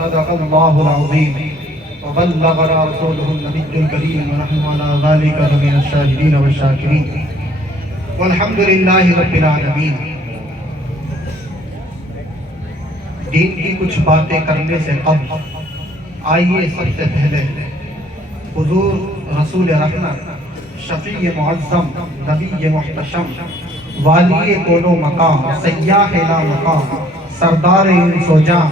صدق اللہ العظیم وبلغنا رسوله النبی الکریم ونحن علی ذلک لمن الشاہدین والشاکرین والحمد للہ رب العالمین۔ دین کی کچھ باتیں کرنے سے قبل آئیے سب سے پہلے حضور رسول رحمت، شفیع معظم، نبی محتشم، والی کون و مقام، سیاح لا مقام، سردار انس و جاں،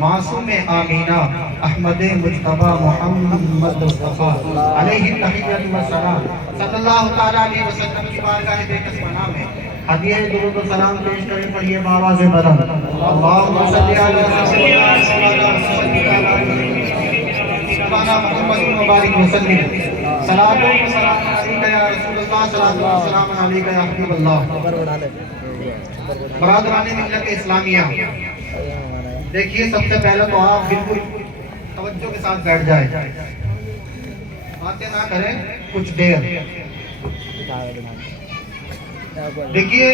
معصوم آمینہ، احمد مجتبی محمد مصطفیٰ علیہ تحیت و سلام صلی اللہ تعالیٰ علیہ وسلم کی بارگاہ بے کس پناہ میں ہدیہ درود و سلام پیش کریں۔ پڑھیے بآواز بلند، اللہم صلی علی سیدنا محمد مبارک وسلم، صلاۃ و سلام علیک یا رسول اللہ، صلاۃ و سلام علیک یا حبیب اللہ۔ برادران ملت اسلامیہ، دیکھیے سب سے پہلے تو آپ بالکل توجہ کے ساتھ بیٹھ جائیں، باتیں نہ کریں کچھ دیر۔ دیکھیے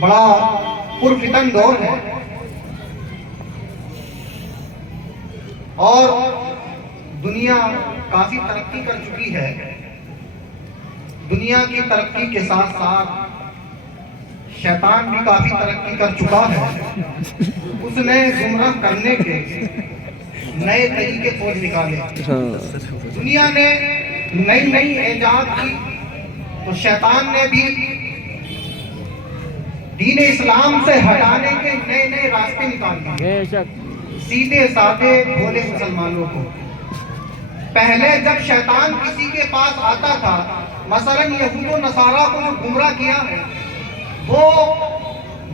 بڑا پرفتن دور ہے اور دنیا کافی ترقی کر چکی ہے۔ دنیا کی ترقی کے ساتھ ساتھ شیطان بھی کافی ترقی کر چکا ہے۔ اس نے گمراہ کرنے کے نئے طریقے کھوج نکالے۔ دنیا نے نئی نئی ایجاد کی تو شیطان نے بھی دین اسلام سے ہٹانے کے نئے نئے راستے نکال دیے سیدھے سادے بھولے مسلمانوں کو۔ پہلے جب شیطان کسی کے پاس آتا تھا، مثلا یہود و نصارہ کو جو گمراہ کیا ہے، وہ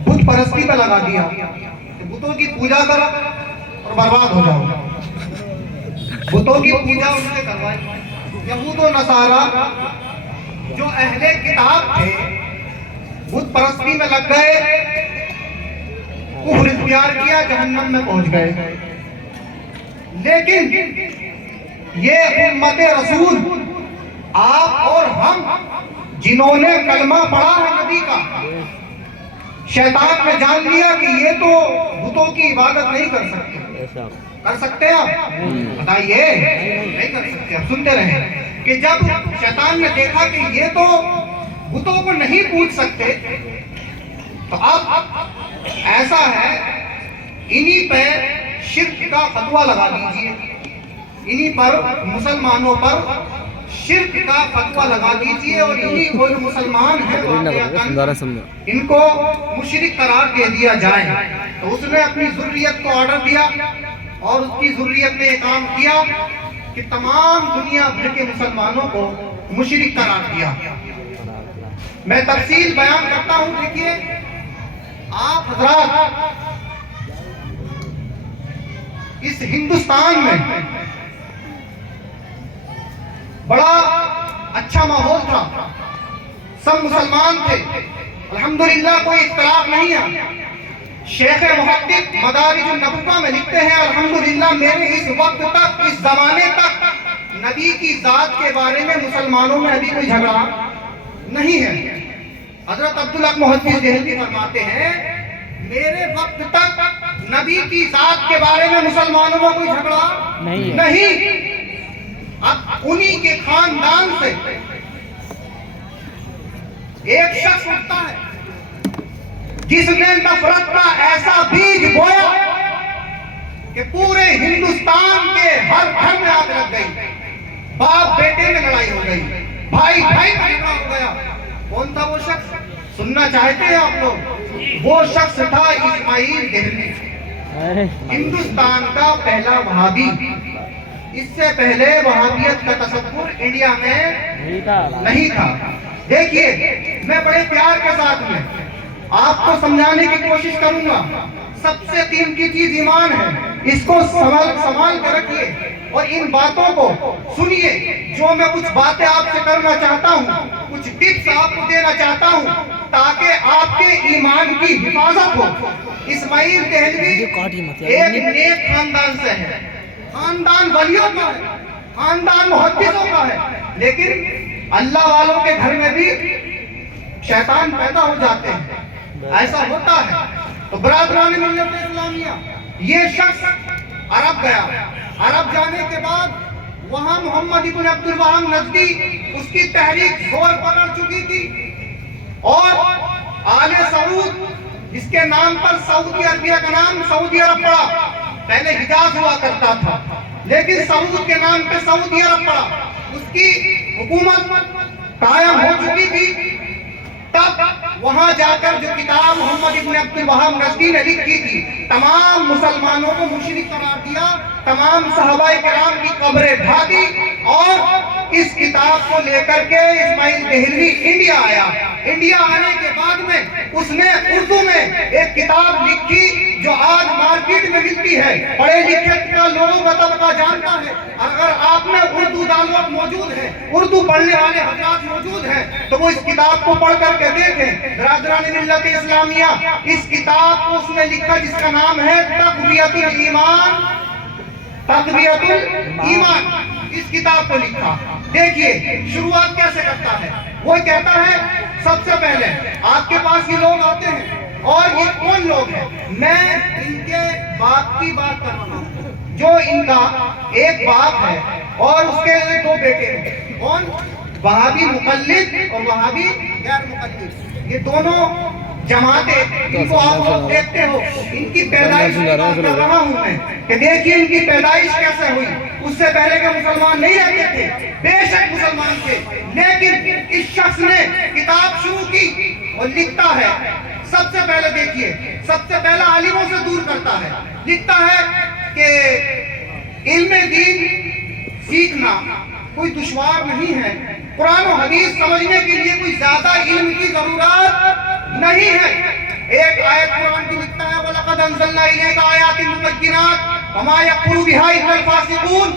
بت پرستی پہ لگا دیا کہ بتوں کی پوجا کرو اور برباد ہو جاؤ۔ بتوں کی پوجا ان سے کروائی۔ یہود و نصارہ جو اہل کتاب تھے بت پرستی میں لگ گئے، کفر اختیار کیا، جہنم میں پہنچ گئے۔ لیکن یہ امت رسول، آپ اور ہم جنہوں نے کلمہ پڑھا ہے نبی کا، شیطان نے جان لیا کہ یہ تو بتوں کی عبادت نہیں کر سکتے۔ کر سکتے آپ؟ بتائیے، نہیں کر سکتے۔ آپ سنتے رہیں کہ جب شیطان نے دیکھا کہ یہ تو بتوں کو نہیں پوچھ سکتے، تو اب ایسا ہے انہی پہ شرک کا فتویٰ لگا دیجئے، انہی پر مسلمانوں پر شرک کا فتویٰ لگا دیجئے، اور انہی کو جو مسلمان ہیں ان کو مشرک قرار دے دیا جائے۔ تو اس نے اپنی ذریت کو آرڈر دیا اور اس کی ذریت نے یہ کام کیا کہ تمام دنیا بھر کے مسلمانوں کو مشرک قرار دیا۔ میں تفصیل بیان کرتا ہوں۔ دیکھیے آپ حضرات، اس ہندوستان میں بڑا اچھا ماحول تھا، سب مسلمان تھے، الحمدللہ کوئی اختلاف نہیں ہے۔ شیخ محقق مدارج النبوہ میں لکھتے ہیں، الحمدللہ میرے اس وقت تک، اس زمانے تک نبی کی ذات کے بارے میں مسلمانوں میں ابھی کوئی جھگڑا نہیں ہے۔ حضرت عبدالحق محدث دہلوی فرماتے ہیں، میرے وقت تک نبی کی ذات کے بارے میں مسلمانوں میں کوئی جھگڑا نہیں۔ اب انہی کے خاندان سے ایک شخص اٹھتا ہے جس نے نفرت کا ایسا بیج بویا کہ پورے ہندوستان کے ہر گھر میں آگ لگ گئی، باپ بیٹے میں لڑائی ہو گئی، بھائی بھائی میں جھگڑا ہو گیا۔ کون تھا وہ شخص؟ سننا چاہتے ہیں آپ لوگ؟ وہ شخص تھا اسماعیل دہلوی، ہندوستان کا پہلا وہابی۔ اس سے پہلے وہابیت کا تصور انڈیا میں نہیں تھا۔ دیکھیے میں بڑے پیار کے ساتھ میں آپ کو سمجھانے کی کوشش کروں گا۔ سب سے قیمتی چیز ایمان ہے، اس کو سنبھال کر رکھیے اور ان باتوں کو سنیے۔ جو میں کچھ باتیں آپ سے کرنا چاہتا ہوں، کچھ ٹپس آپ کو دینا چاہتا ہوں تاکہ آپ کے ایمان کی حفاظت ہو۔ اسماعیل دہلوی ایک نیک خاندان سے ہے، خاندان ولیوں کا ہے، خاندان محدثوں کا ہے، لیکن اللہ والوں کے گھر میں بھی شیطان پیدا ہو جاتے ہیں، ایسا ہوتا ہے۔ تو برادران ملت اسلامیہ یہ شخص عرب گیا. عرب جانے کے بعد وہاں محمد ابن عبد الوہاب نجدی اس کی تحریک زور پکڑ چکی تھی اور آل سعود جس کے نام پر سعودی عربیہ کا نام سعودی عرب پڑا. پہلے حجاز ہوا کرتا تھا لیکن سعود کے نام پہ سعودی عرب پڑا. اس کی حکومت قائم ہو چکی تھی. تب وہاں جا کر جو کتاب محمد ابن عبد الوہاب نجدی نے لکھی تھی تمام مسلمانوں کو مشرک قرار دیا, تمام صحابہ کرام کی قبریں ڈھا دی اور اس کتاب کو لے کر کے اسماعیل دہلوی انڈیا آیا. انڈیا آنے کے بعد میں اس نے اردو میں ایک کتاب لکھی جو آج مارکیٹ میں ملتی ہے. پڑھے لکھے کا لوگوں کا طبقہ جانتا ہے. اگر آپ میں اردو دانلود موجود ہے, اردو پڑھنے والے حضرات موجود ہیں تو وہ اس کتاب کو پڑھ کر کے دیکھیں. برادران ملت اسلامیہ اس کتاب کو اس نے لکھا جس کا نام ہے تقویۃ الایمان. تقویۃ الایمان اس کتاب کو لکھا. دیکھیے شروعات کیسے کرتا ہے. وہ کہتا ہے سب سے پہلے آپ کے پاس یہ لوگ آتے ہیں اور یہ کون لوگ ہیں؟ میں ان کے باپ کی بات کر رہا ہوں جو ان کا ایک باپ ہے اور اس کے دو بیٹے ہیں. کون؟ وہابی مقلد اور وہابی غیر مقلد. یہ دونوں جماعتیں ان کو آپ لوگ دیکھتے ہو. ان کی پیدائش کر رہا ہوں میں کہ دیکھیے ان کی پیدائش کیسے ہوئی. اس سے پہلے کے مسلمان نہیں رہتے تھے, بے شک مسلمان تھے, لیکن اس شخص نے کتاب شروع کی اور لکھتا ہے. سب سے پہلے دیکھیے, سب سے پہلا عالموں سے دور کرتا ہے. لکھتا ہے کہ علم دین سیکھنا کوئی دشوار نہیں ہے. قرآن و حدیث سمجھنے کے لیے کوئی زیادہ علم کی ضرورت نہیں ہے. ایک آیت قرآن کی لکھتا ہے وَلَقَدْ أَنزَلْنَا إِلَيْكَ آيَاتٍ مُبَيِّنَاتٍ وَمَا يَكْفُرُ بِهَا إِلَّا الْفَاسِقُونَ.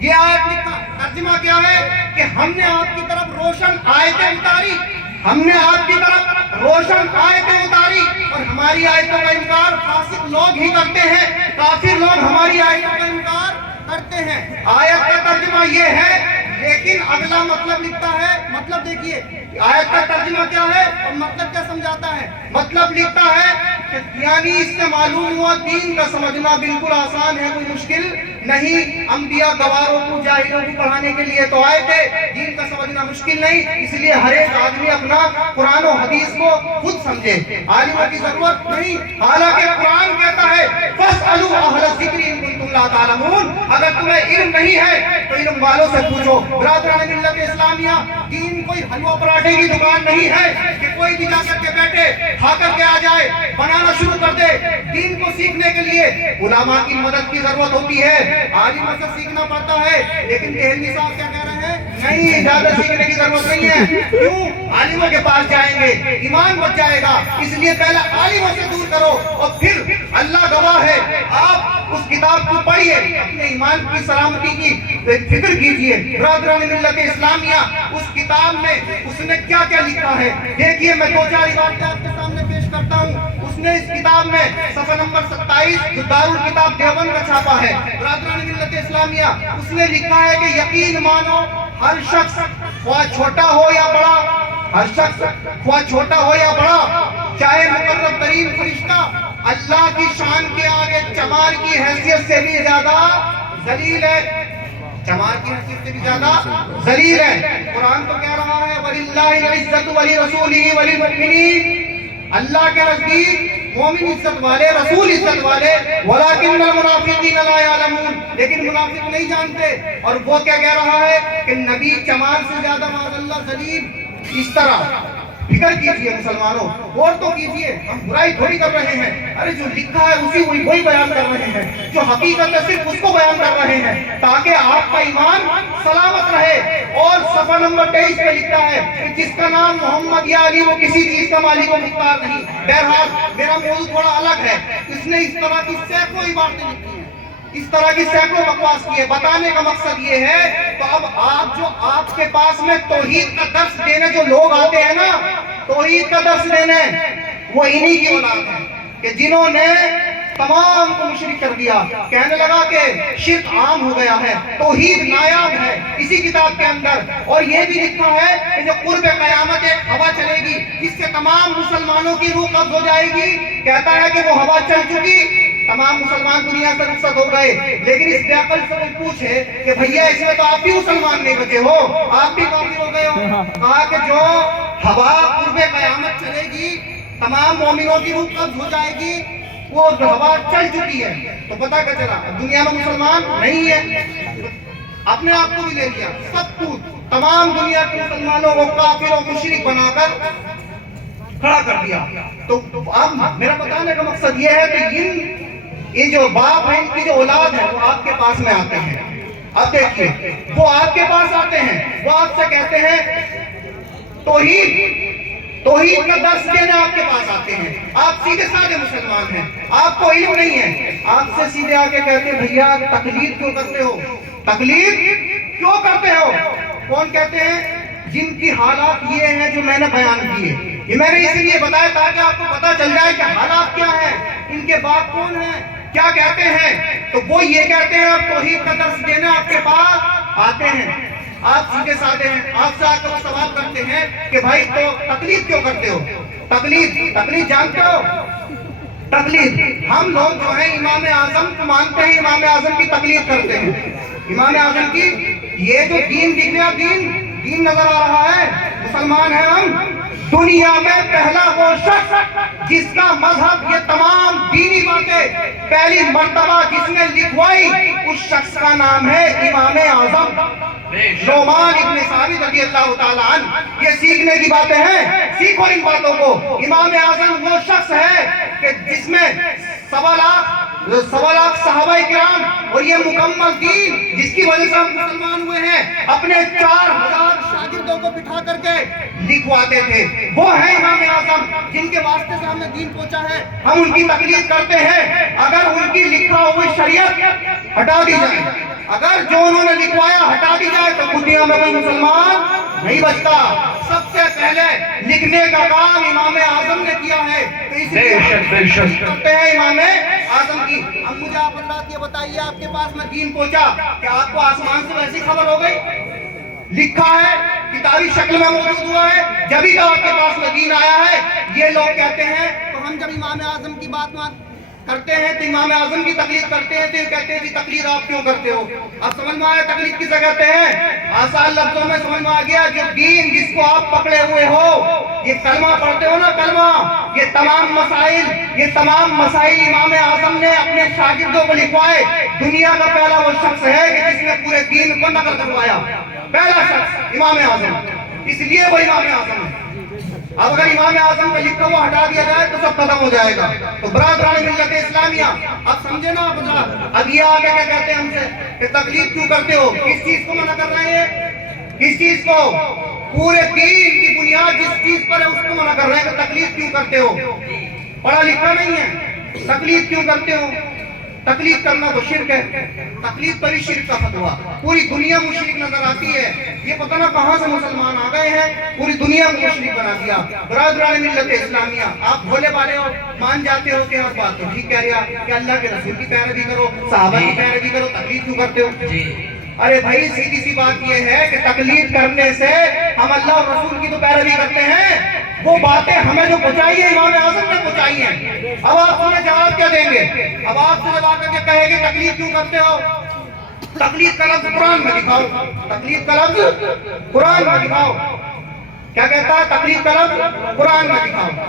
یہ آیت لکھا ترجمہ کیا ہے کہ ہم نے آپ کی طرف روشن آیتیں اتاری, ہم نے آپ کی طرف روشن آیتیں اتاری اور ہماری آیتوں کا انکار فاسق لوگ ہی کرتے ہیں, کافر لوگ ہماری آیتوں کا انکار کرتے ہیں. آیت کا ترجمہ یہ ہے لیکن اگلا مطلب لکھتا ہے. مطلب دیکھیے آیت کا ترجمہ کیا ہے اور مطلب کیا سمجھاتا ہے. مطلب لکھتا ہے کہ یعنی اس سے معلوم ہوا دین کا سمجھنا بالکل آسان ہے, کوئی مشکل نہیں. انبیاء گواروں کو جاہلوں کو پڑھانے کے لیے تو آئے تھے, دین کا سمجھنا مشکل نہیں. اس لیے ہر ایک آدمی اپنا قرآن و حدیث کو خود سمجھے, عالموں کی ضرورت نہیں. حالانکہ قرآن کہتا ہے فَاسْأَلُوا أَهْلَ الذِّكْرِ إِن كُنتُمْ لَا تَعْلَمُونَ. اگر تمہیں علم نہیں ہے تو علم والوں سے پوچھو. برادران ملت اسلامیہ دین کوئی حلوہ پراٹھے کی دکان نہیں ہے کہ کوئی بھی جا کر کے بیٹھے کھا کر کے آ جائے, بنانا شروع کر دے. دین کو سیکھنے کے لیے علماء کی مدد کی ضرورت ہوتی ہے, عالموں سے سیکھنا پڑتا ہے. لیکن دہلوی صاحب کیا کہہ رہے ہیں؟ نہیں, زیادہ سیکھنے کی ضرورت نہیں ہے. کیوں؟ عالموں کے پاس جائیں گے ایمان بچ جائے گا. اس لیے پہلے عالموں سے دور کرو اور پھر اللہ گواہ ہے آپ اس کتاب کو پڑھیے, اپنے ایمان کی سلامتی کی فکر کیجئے. برادران ملت اسلامیہ اس کتاب میں اس نے کیا کیا لکھا ہے دیکھیے. میں دو چار عبارتیں آپ کے سامنے پیش کرتا ہوں. اس نے اس کتاب میں صفحہ نمبر 27 جو دارالکتاب دیوبند کا چھاپا ہے, برادران ملت اسلامیہ اس نے لکھا ہے کہ یقین مانو ہر شخص خواہ چھوٹا ہو یا بڑا, ہر شخص خواہ چھوٹا ہو یا بڑا, چاہے مقرب ترین فرشتہ, اللہ کی شان کے آگے چمار کی حیثیت سے بھی زیادہ ذلیل ہے. چمار کی حیثیت سے بھی زیادہ ذلیل ہے. قرآن تو کہہ رہا ہے وَلِلَّهِ الْعِزَّةُ وَلِرَسُولِهِ وَلِلْمُؤْمِنِينَ. اللہ کے نزدیک مومن عزت والے, رسول عزت والے, وَلَكِنَّ الْمُنَافِقِينَ لَا يَعْلَمُونَ. لیکن منافق نہیں جانتے. اور وہ کیا کہہ رہا ہے کہ نبی چمار سے زیادہ معاذ اللہ ذلیل. اس طرح فکر کیجئے مسلمانوں, غور تو کیجئے. ہم برائی تھوڑی کر رہے ہیں, ارے جو لکھا ہے اسی وہی بیان کر رہے ہیں, جو حقیقت ہے صرف اس کو بیان کر رہے ہیں تاکہ آپ کا ایمان سلامت رہے. اور صفحہ نمبر 23 پہ لکھتا ہے کہ جس کا نام محمد یا علی وہ کسی چیز کا مالک و مختار نہیں. بہرحال میرا موضوع تھوڑا الگ ہے. اس نے اس طرح کی سینکڑوں عبارتیں لکھی ہیں, اس طرح کی سینکڑوں بکواس کی ہے. بتانے کا مقصد یہ ہے تو اب آپ کے پاس میں توحید کا درس دینے جو لوگ آتے ہیں نا, توحید کا درس دینے, وہ انہی کی اولاد ہے کہ جنہوں نے تمام کو مشرک کر دیا. کہنے لگا کہ شرک عام ہو گیا ہے, توحید نایاب ہے اسی کتاب کے اندر. اور یہ بھی لکھا ہے کہ جو قرب قیامت ایک ہوا چلے گی جس سے تمام مسلمانوں کی روح قبض ہو جائے گی. کہتا ہے کہ وہ ہوا چل چکی, تمام مسلمان دنیا سے رخصت ہو گئے. لیکن اس بے عقل سے کوئی پوچھے کہ بھیا اس میں تو آپ بھی مسلمان نہیں بچے ہو, آپ بھی کافر ہو گئے ہو. کہا کہ جو ہوا قرب قیامت چلے گی, تمام مومنوں کی روح قبض ہو جائے گی, وہ ہوا چل چکی ہے. تو پتہ کیا چلا دنیا میں مسلمان نہیں ہے, اپنے آپ کو بھی لے لیا, سب کچھ تمام دنیا کے مسلمانوں کو کافر و مشرک بنا کر کھڑا کر دیا. تو اب میرا بتانے کا مقصد یہ ہے کہ یہ جو باپ ہے, ان کی جو اولاد ہے وہ آپ کے پاس میں آتے ہیں. اب دیکھیے وہ آپ کے پاس آتے ہیں, وہ آپ سے کہتے ہیں توحید کا درس دینے آپ کے پاس آتے ہیں. آپ سیدھے سادے مسلمان ہیں, آپ کو علم نہیں ہے, آپ سے سیدھے آ کے کہتے ہیں بھیا تقلید کیوں کرتے ہو, تقلید کیوں کرتے ہو. کون کہتے ہیں؟ جن کی حالات یہ ہیں جو میں نے بیان کیے. یہ میں نے اس لیے بتایا تاکہ آپ کو پتہ چل جائے کہ حالات کیا ہیں, ان کے باپ کون ہیں, کیا کہتے ہیں. تو وہ یہ کہتے ہیں آپ توحید کا درس دینے آپ کے پاس آتے ہیں. آپ سیدھے سادے ہیں, آپ سے آ کر سوال کرتے ہیں کہ بھائی تو تقلید کیوں کرتے ہو. تقلید جانتے ہو؟ تقلید ہم لوگ جو ہیں امام اعظم کو مانتے ہیں, امام اعظم کی تقلید کرتے ہیں. امام اعظم کی یہ جو دین دکھ رہا, دین نظر آ رہا ہے, مسلمان ہیں ہم. دنیا میں پہلا وہ شخص جس کا مذہب یہ تمام دینی باتیں پہلی مرتبہ جس نے لکھوائی, اس شخص کا نام ہے امام اعظم نعمان ابن ثابت رضی اللہ تعالیٰ عنہ. یہ سیکھنے کی باتیں ہیں, سیکھو ان باتوں کو. امام اعظم وہ شخص ہے کہ جس میں سوا لاکھ صحابہ کرام اور یہ مکمل دین جس کی وجہ سے ہم مسلمان ہوئے ہیں, اپنے 4000 شاگردوں کو بٹھا کر کے لکھواتے تھے. وہ ہیں امام اعظم جن کے واسطے سے ہم نے دین پہنچا ہے. ہم ان کی تقلید کرتے ہیں. اگر ان کی لکھا ہوئی شریعت ہٹا دی جائے, اگر جو انہوں نے لکھوایا ہٹا دی جائے, تو دنیا میں کوئی مسلمان نہیں بچتا. سب سے پہلے لکھنے کا کام امام اعظم نے کیا ہے, تو اس لیے کرتے ہیں امام اعظم کی. اب مجھے آپ حضرات یہ بتائیے, آپ کے پاس میں دین پہنچا, کیا آپ کو آسمان سے ویسی خبر ہو گئی؟ لکھا ہے, کتابی شکل میں موجود ہوا ہے, جبھی تو آپ کے پاس میں دین آیا ہے. یہ لوگ کہتے ہیں, تو ہم جب امام اعظم کی بات کرتے ہیں تو امام اعظم کی تقلید کرتے ہیں, تو یہ کہتے ہیں کہ تقلید آپ کیوں کرتے ہو. اب سمجھ میں آیا تقلید کسے کہتے ہیں؟ آسان لفظوں میں سمجھ میں آ گیا. جو دین جس کو آپ پکڑے ہوئے ہو, یہ کلمہ پڑھتے ہو نا, کلمہ, یہ تمام مسائل امام اعظم نے اپنے شاگردوں کو لکھوائے. دنیا کا پہلا وہ شخص ہے کہ جس نے پورے دین کو نقل کروایا, پہلا شخص امام اعظم, اس لیے وہ امام اعظم ہے. اب اگر امام اعظم کا لکھا ہوا ہٹا دیا جائے تو سب ختم ہو جائے گا. تو برادران ملت اسلامیہ, اب سمجھے نا آپ. اب یہ آگے کیا کہتے ہیں ہم سے کہ تقلید کیوں کرتے ہو, کس چیز کو منع کر رہے ہیں, کس چیز کو, پورے دین کی بنیاد جس چیز پر ہے اس کو منع کر رہے ہیں کہ تقلید کیوں کرتے ہو. پڑھا لکھا نہیں ہے, تقلید کیوں کرتے ہو. تقلید کرنا تو شرک ہے, تقلید پر ہی شرک کا فتویٰ. پوری دنیا مشرک نظر آتی ہے, یہ پتہ نہ کہاں سے مسلمان آ گئے ہیں, پوری دنیا کو مشرک بنا دیا. برادران ملت اسلامیہ, آپ بھولے والے ہو, مان جاتے ہو کہ ہر بات تو ٹھیک کہہ رہا کہ اللہ کے رسول کی پیروی کرو, صحابہ کی پیروی کرو, تقلید کیوں کرتے ہو. ارے بھائی سیدھی سی بات یہ ہے کہ تقلید کرنے سے ہم اللہ اور رسول کی تو پیروی کرتے ہیں, وہ باتیں ہمیں جو پہنچائی ہیں امام اعظم نے پہنچائی ہیں. اب آپ انہیں جواب کیا دیں گے؟ اب آپ سے جواب کر کے کہیں گے تقلید کیوں کرتے ہو. تقلید کا لفظ قرآن میں دکھاؤ, تقلید کا لفظ قرآن میں دکھاؤ. کیا کہتا ہے؟ تقلید کا لفظ قرآن میں دکھاؤ.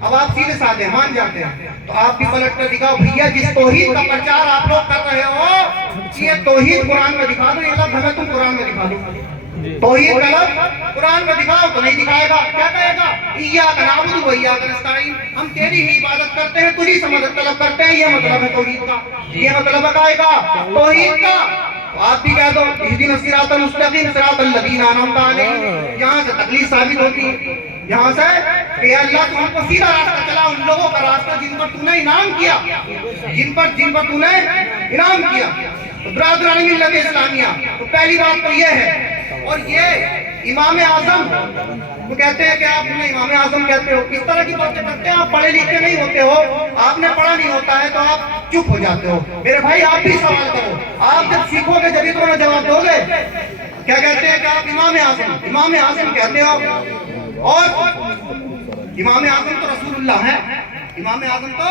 اب آپ سیدھے سادے مان جاتے ہیں, تو آپ بھی پلٹ کر دکھاؤ بھیا جس توحید کا پرچار آپ لوگ کر رہے ہو, یہ توحید قرآن میں دکھا دو. یہ لفظ ہمیں تم قرآن میں دکھا دو, توحید کا لفظ قرآن میں دکھاؤ. تو نہیں دکھائے گا, کیا کہے گا؟ ایاک نعبد و ایاک نستعین, ہم تیری ہی عبادت کرتے ہیں, تجھی سے مدد طلب کرتے ہیں. یہ مطلب ہے توحید کا, یہ مطلب ہے توحید کا. تو آپ بھی کہہ دو اہدنا الصراط المستقیم صراط الذین انعمت علیہم. یہاں سے تقلید ثابت ہوتی ہے, یہاں سے کہ اللہ تو ہم کو سیدھا راستہ چلا, ان لوگوں کا راستہ جن پر تو نے انعام کیا, جن پر تو نے انعام کیا. تو برادران ملت اسلامیہ, تو پہلی بات تو یہ ہے. اور یہ امام اعظم وہ کہتے ہیں کہ آپ انہیں امام اعظم کہتے ہو, کس طرح کی باتیں کرتے ہیں. آپ پڑھے لکھے نہیں ہوتے ہو, آپ نے پڑھا نہیں ہوتا ہے, تو آپ چپ ہو جاتے ہو. میرے بھائی آپ بھی سوال کرو. آپ جب سیکھو گے جبھی تو نہ جواب دو گے. کیا کہتے ہیں کہ آپ امام اعظم کہتے ہو, اور امام اعظم تو رسول اللہ ہے. امام اعظم تو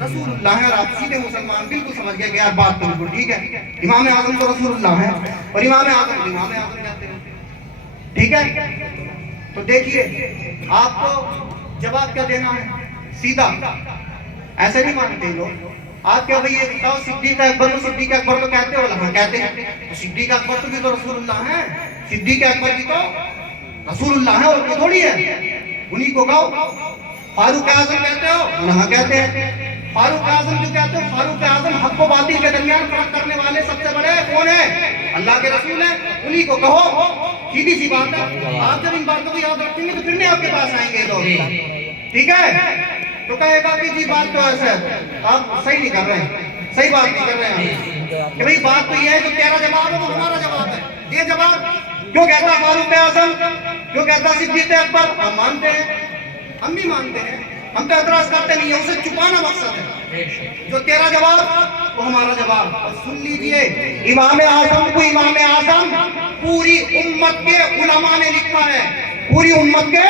رسول اللہ ہے. اور آپ سیدھے مسلمان بالکل سمجھ گئے کہ یار بات تو بالکل ٹھیک ہے. امام اعظم تو رسول اللہ ہے اور امام اعظم کہتے ہیں. ٹھیک ہے, تو دیکھیے آپ کو جواب کیا دینا ہے, سیدھا. ایسے نہیں مانتے لوگ. آپ کیا بھئی یہ بتاؤ صدیق اکبر تو کہتے ہو؟ ہاں کہتے ہیں. تو صدیق اکبر تو بھی تو رسول اللہ ہے. صدیق اکبر بھی تو رسول اللہ ہے, اور کوئی تھوڑی ہے. انہی کو کہو. فاروق اعظم کہتے ہو؟ ہاں کہتے ہیں. فاروق اعظم جو کہتے ہو, فاروق اعظم حق و باطل کے درمیان فرق کرنے والے سب سے بڑے کون ہیں؟ اللہ کے رسول ہیں. انہی کو کہو. سیدھی سی بات ہے. آپ جب ان باتوں کو یاد رکھیں گے تو پھر نہیں آپ کے پاس آئیں گے لوگ. ٹھیک ہے, تو کہے گا کہ جی بات تو ایسا ہے, آپ صحیح نہیں کر رہے ہیں, صحیح بات نہیں کر رہے ہیں کہ بھئی بات تو یہ ہے جو تیرا جواب ہے وہ ہمارا جواب ہے. یہ جواب کیوں کہتا فاروق اعظم, کیوں کہتا صدیق اکبر؟ ہم مانتے ہیں, ہم بھی مانتے ہیں, ہم تو اعتراض کرتے نہیں ہیں. اسے چھپانا مقصد ہے. جو تیرا جواب وہ ہمارا جواب. اور سن لیجئے, امام اعظم کو امام اعظم پوری امت کے علماء نے لکھا ہے. پوری امت کے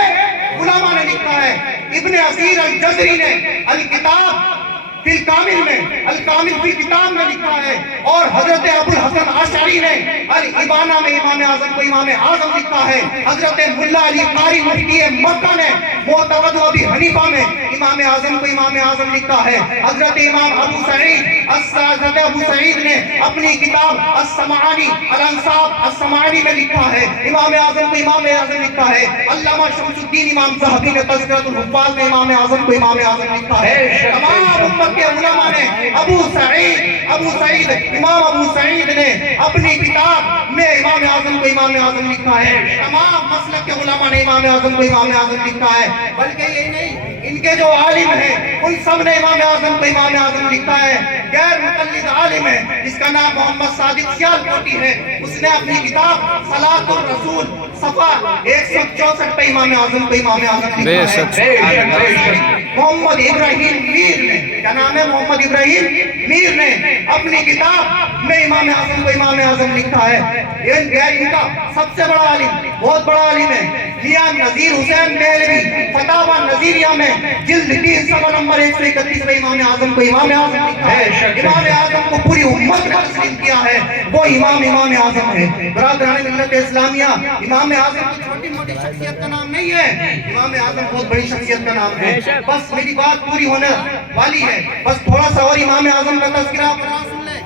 علماء نے لکھا ہے. ابن اثیر الجزری نے الکتاب فی الکامل میں, الکامل فی الکتاب میں لکھا ہے, اور حضرت ابو الحسن اشعری نے الابانہ میں امام اعظم کو امام اعظم لکھا ہے. حضرت ملا علی قاری مفتی مکہ نے معتقد ابی حنیفہ میں امام اعظم کو امام اعظم لکھا ہے. حضرت امام ابو سعید نے اپنی کتاب السمعانی الانصاب السمعانی میں لکھا ہے امام اعظم کو امام اعظم لکھا ہے. علامہ شمس الدین امام ذہبی نے تذکرۃ الحفاظ میں امام اعظم کو امام اعظم لکھا ہے. تمام امت کے علماء نے ابو سعید امام ابو سعید نے اپنی کتاب میں امام اعظم کو امام اعظم لکھا ہے. تمام مسلک کے علماء نے امام اعظم کو امام اعظم لکھا ہے. بلکہ یہی نہیں, ان کے جو عالم ہیں ان سب نے امام اعظم کو امام اعظم لکھا ہے. غیر مقلد عالم ہے جس کا نام محمد صادق سیالکوٹی ہے, اس نے اپنی کتاب صلاۃ الرسول صفحہ 164 پہ امام اعظم کو امام اعظم لکھا ہے. محمد ابراہیم میر نے, کیا نام ہے, محمد ابراہیم میر نے اپنی کتاب میں امام اعظم کو امام اعظم لکھا ہے. ان کا سب سے بڑا عالم, بہت بڑا عالم ہے میاں نذیر حسین دہلوی, فتاوی نظیریہ میں جلد 3 صفحہ نمبر 131 میں امام اعظم کو امام اعظم لکھا ہے. امام اعظم کو پوری امت نے تسلیم کیا ہے, وہ امام اعظم ہے. برادران ملت اسلامیہ, امام اعظم کوئی چھوٹی موٹی شخصیت کا نام نہیں ہے, امام اعظم بہت بڑی شخصیت کا نام ہے. بس میری بات پوری ہونے والی ہے, بس تھوڑا سا اور امام اعظم کا تذکرہ آپ سن لیں.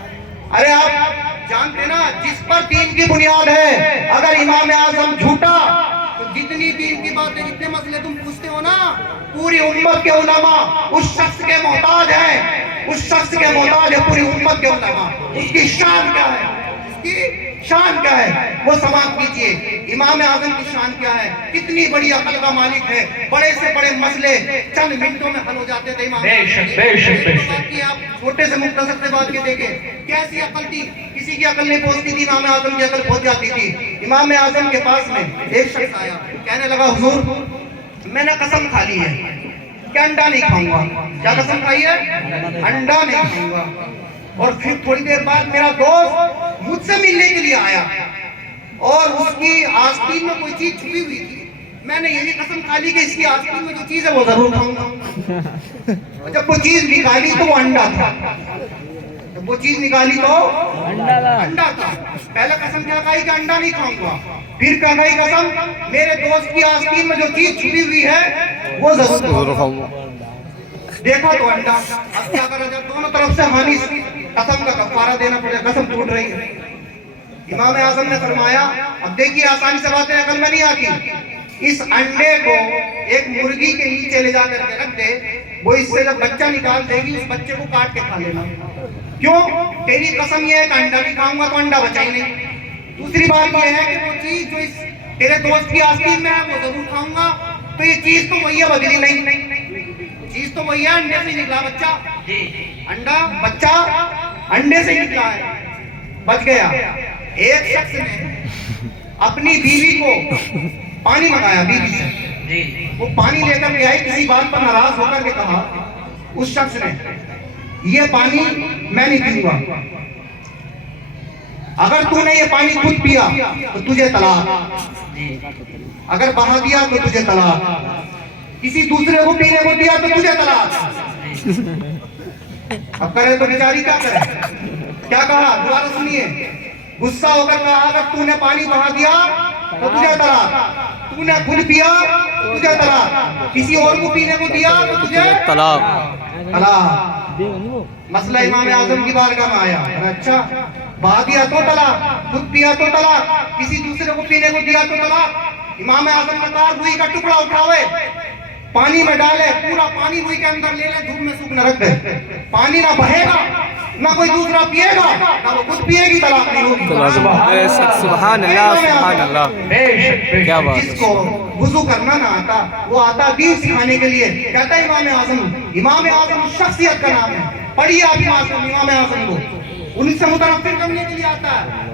ارے آپ جانتے نا, جس پر دین کی بنیاد ہے, اگر امام اعظم جھوٹا تو جتنی دین کی باتیں, جتنے مسئلے تم پوچھتے ہو نا, پوری امت کے علماء اس شخص کے محتاج ہیں. اس شخص کے محتاج ہے پوری امت کے علماء. اس کی شان کیا ہے, اس کی شان کیا ہے, وہ سماعت کیجئے. امام اعظم کی شان کیا ہے, کتنی بڑی عقل کا مالک ہے. بڑے سے بڑے مسئلے چند منٹوں میں حل ہو جاتے تھے امام اعظم. آپ چھوٹے سے مختصر سے بات کے دیکھیں, کیسی عقل تھی, کسی کی عقل نہیں پہنچتی تھی, امام اعظم کی عقل پہنچ جاتی تھی. امام اعظم کے پاس میں ایک شخص آیا, کہنے لگا حضور میں نے قسم کھا لی ہے کہ انڈا نہیں کھاؤں گا. کیا قسم کھائی ہے؟ انڈا نہیں کھاؤں گا. اور پھر تھوڑی دیر بعد میرا دوست مجھ سے ملنے کے لیے آیا, اور اس کی آستین میں کوئی چیز چھپی ہوئی تھی. میں نے یہی قسم کھا لی کہ اس کی آستین میں جو چیز ہے وہ ضرور کھاؤں گا. جب وہ چیز نکالی تو وہ انڈا تھا. جب وہ چیز نکالی تو انڈا تھا. پہلے قسم کیا کھائی کہ انڈا نہیں کھاؤں گا, پھر کہا گئی قسم میرے دوست کی آستین میں جو چیز چھپی ہوئی ہے وہ ضرور کھاؤں گا. دیکھا تو انڈا. اب کیا کرا جب دونوں طرف سے ہانی, قسم کا کفارہ دینا پڑے, قسم ٹوٹ رہی ہے. امام اعظم نے فرمایا, اب دیکھیے آسانی سے باتیں عقل میں نہیں آتی, اس انڈے کو ایک مرغی کے نیچے لے جا کر کے رکھ دے, وہ اس سے جب بچہ نکال دے گی اس بچے کو کاٹ کے کھا لینا. کیوں؟ تیری قسم یہ ہے کہ انڈا نہیں کھاؤں گا تو انڈا بچا ہی نہیں. دوسری بات یہ ہے کہ وہ چیز جو اس تیرے دوست کی آستین میں ہے وہ ضرور کھاؤں گا, تو یہ چیز تو وہی ہے, بدلی نہیں. چیز تو وہی ہے, انڈے سے نکلا بچہ, انڈا بچہ انڈے سے نکلا ہے, بچ گیا. ایک شخص نے اپنی بیوی کو پانی منگایا, بیوی سے وہ پانی لے کر کے آئی, کسی بات پر ناراض ہو کر کے کہا اس شخص نے یہ پانی میں نہیں پیوں گا، اگر تو نے یہ پانی خود پیا تو تجھے طلاق، اگر بہا دیا تو تجھے طلاق، کسی دوسرے کو پینے کو دیا تو تجھے طلاق۔ اب کرے تو بیچاری کیا کرے؟ کیا کہا؟ دوبارہ سنیے، غصہ ہو کر کہا اگر تو نے پانی بہا دیا تو تجھے طلاق، تو نے خود پیا تو تجھے طلاق، کسی اور کو پینے کو دیا تو تجھے طلاق۔ مسئلہ امام اعظم کی بارگاہ میں آیا، اچھا بہا دیا تو طلاق، خود پیا تو طلاق، کسی دوسرے کو پینے کو دیا تو طلاق۔ امام اعظم نے کہا روئی کا ٹکڑا اٹھاوے، پانی میں ڈالے، پورا پانی روئی کے اندر لے لے، دھوپ میں سوکھنے رکھ دے، پانی نہ بہے گا نہ کوئی دوسرا پیے گا، نہ وہ خود پیے گی، طلاق نہیں ہوگی۔ سبحان اللہ سبحان اللہ، کیا بات ہے۔ جس کو وضو کرنا نہ آتا وہ آتا دین سکھانے کے لیے، کہتا ہے امام اعظم۔ امام اعظم شخصیت کا نام ہے، پڑھیے آپ امام اعظم کو، ان سے متنفر کرنے کے لیے آتا ہے۔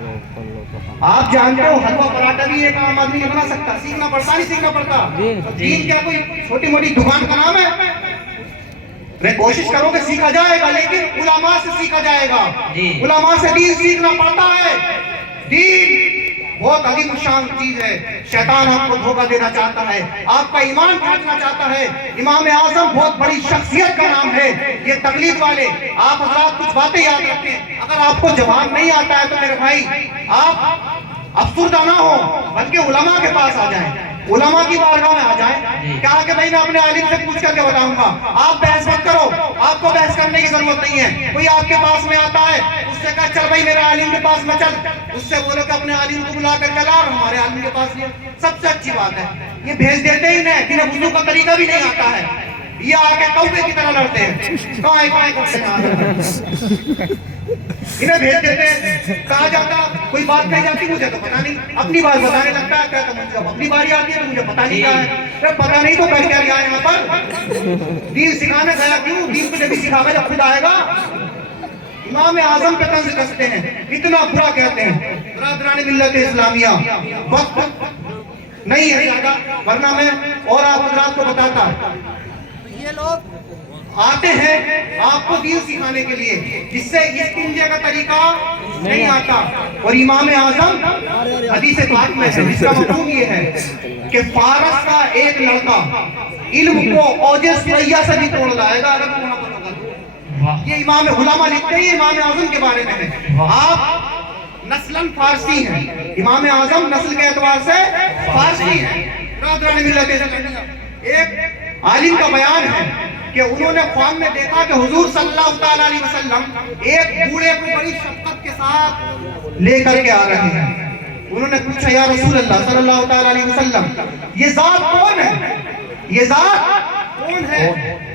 آپ جانتے ہو حلوہ پراٹھا بھی ایک عام آدمی نہیں بنا سکتا، سیکھنا پڑتا نہیں سیکھنا پڑتا؟ دین کیا کوئی چھوٹی موٹی دکان کا نام ہے؟ کوشش کرو کہ سیکھا جائے گا، لیکن علماء سے سیکھا جائے گا، علماء سے دین سیکھنا پڑتا ہے۔ دین بہت عظیم شان چیز ہے، شیطان آپ کو دھوکہ دینا چاہتا ہے، آپ کا ایمان کھانا چاہتا ہے۔ امام اعظم بہت بڑی شخصیت کا نام ہے۔ یہ تقلید والے آپ حضرات کچھ باتیں یاد رکھیں، اگر آپ کو جواب نہیں آتا ہے تو میرے بھائی آپ افسردہ نہ ہو، بلکہ علماء کے پاس آ جائیں، علماء کی بارگاہ میں آ جائیں، کہا کہ بھائی میں اپنے عالم سے پوچھ کر کے بتاؤں گا، آپ بحث مت کرو، آپ کو بحث کرنے کی ضرورت نہیں ہے۔ کوئی آپ کے پاس میں آتا ہے، اس سے کہا چل بھائی میرے عالم کے پاس میں چل، اس سے بولو کہ اپنے عالم کو بلا کر کے لا اور ہمارے عالم کے پاس لیا، سب سے اچھی بات ہے۔ یہ بھیج دیتے ہی نہیں، جنہیں وضو کا طریقہ بھی نہیں آتا ہے، یہ آ کے کوے کی طرح لڑتے ہیں، کائیں کرتے ہیں، انہیں بھیج دیتے ہیں۔ کہا جاتا کوئی بات کہی جاتی مجھے تو پتا نہیں، اپنی بات بتانے لگتا ہے، کہتا مجھے اپنی باری آتی ہے تو مجھے پتا نہیں کیا ہے، پتا نہیں تو کر کیا گیا یہاں پر؟ دین سکھانے گیا کیوں؟ دین کو جب سکھا گا جب خود آئے گا۔ امام اعظم پہ طنز کستے ہیں، اتنا برا کہتے ہیں۔ برادران ملت اسلامیہ وقت نہیں ہے زیادہ، ورنہ میں اور آپ حضرات کو بتاتا۔ یہ لوگ آتے ہیں آپ کو دین سکھانے کے لیے، جس سے استنجے کا طریقہ نہیں آتا، اور امام اعظم حدیث پاک میں ہے، جس کا مفہوم یہ ہے کہ فارس کا ایک لڑکا علم کو اوج ثریا سے بھی توڑ لائے گا اگر وہاں پر ہوگا۔ یہ امام علماء لکھتے ہیں امام اعظم کے بارے میں ہے۔ آپ نسلاً فارسی ہیں، امام اعظم نسل کے اعتبار سے فارسی ہیں۔ برادران ملت اسلامیہ، ایک عالم کا بیان ہے کہ انہوں نے خواب میں دیکھا کہ حضور صلی اللہ علیہ وسلم ایک بوڑھے کو بڑی شفقت کے ساتھ لے کر کے آ رہے ہیں۔ انہوں نے پوچھا یا رسول اللہ صلی اللہ علیہ وسلم یہ ذات کون ہے؟ یہ ذات کون ہے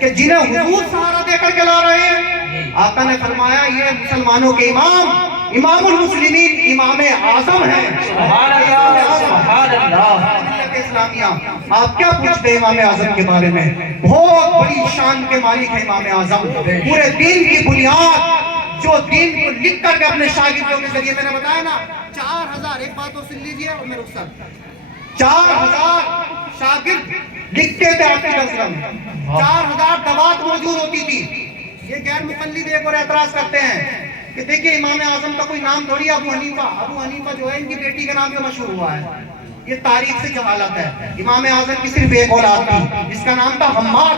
کہ جنہیں حضور سہارا دے کر کے لا رہے ہیں؟ آقا نے فرمایا یہ مسلمانوں کے امام المسلمین امام اعظم ہیں۔ سبحان اللہ سبحان اللہ۔ اسلامیہ آپ کیا پوچھتے ہیں امام اعظم کے بارے میں؟ بہت بڑی شان کے مالک ہیں امام اعظم، پورے دین کی بنیاد جو دین کو لکھ کر کے اپنے شاگردوں کے ذریعے، میں نے بتایا نا 4000، ایک بات تو سن لیجئے اور میں رخصت، 4000 شاگرد لکھتے تھے آپ کے درس میں، 4000 دوات موجود ہوتی تھی۔ یہ غیر مقلد ایک اور اعتراض کرتے ہیں کہ دیکھیں امام اعظم کا کوئی نام تھوڑی، ابو حنیفہ جو ہے ان کی بیٹی کا نام جو مشہور ہوا ہے، یہ تاریخ سے جہالت ہے۔ امام اعظم کی صرف ایک اولاد تھی جس کا نام تھا حماد،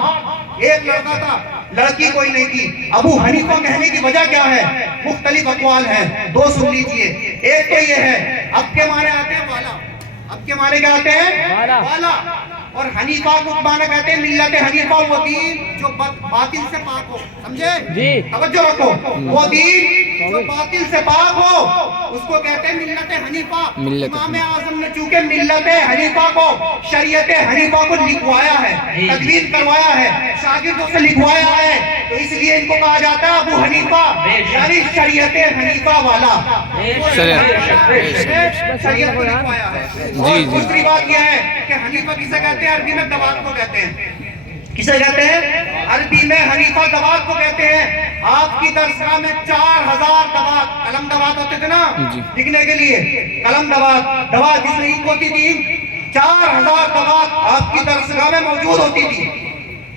ایک لڑکا تھا، لڑکی کوئی نہیں تھی۔ ابو حنیفہ کہنے کی وجہ کیا ہے؟ مختلف اقوال ہیں، دو سن لیجئے۔ ایک تو یہ ہے اب کے معنی آتے ہیں والا، اب کے معنی کیا آتے ہیں؟ والا، اور حنیفہ کو معنی کہتے ہیں ملت حنیفہ، وہ دین جو باطل سے پاک ہو، سمجھے؟ توجہ رکھو، وہ دین جو باطل سے پاک ہو اس کو کہتے ہیں ملت حنیفہ۔ امام اعظم نے چونکہ ملت حنیفہ کو، شریعت حنیفہ کو لکھوایا ہے، تدوین کروایا ہے، شاگردوں سے لکھوایا ہے، تو اس لیے ان کو کہا جاتا ہے ابو حنیفہ، یعنی شریعت حنیفہ والا، شریعت کو لکھوایا ہے۔ اور دوسری بات یہ ہے کہ حنیفہ کسے کہتے ہیں؟ عربی میں دوات کو کہتے ہیں۔ کسے کہتے ہیں؟ عربی میں حنیفہ دوات کو کہتے ہیں۔ آپ کی درسگاہ میں 4000 دوات، قلم دوات ہوتے تھے نا لکھنے کے لیے، قلم دوات جس میں انک ہوتی تھی، 4000 دوات آپ کی درسگاہ میں موجود ہوتی تھی۔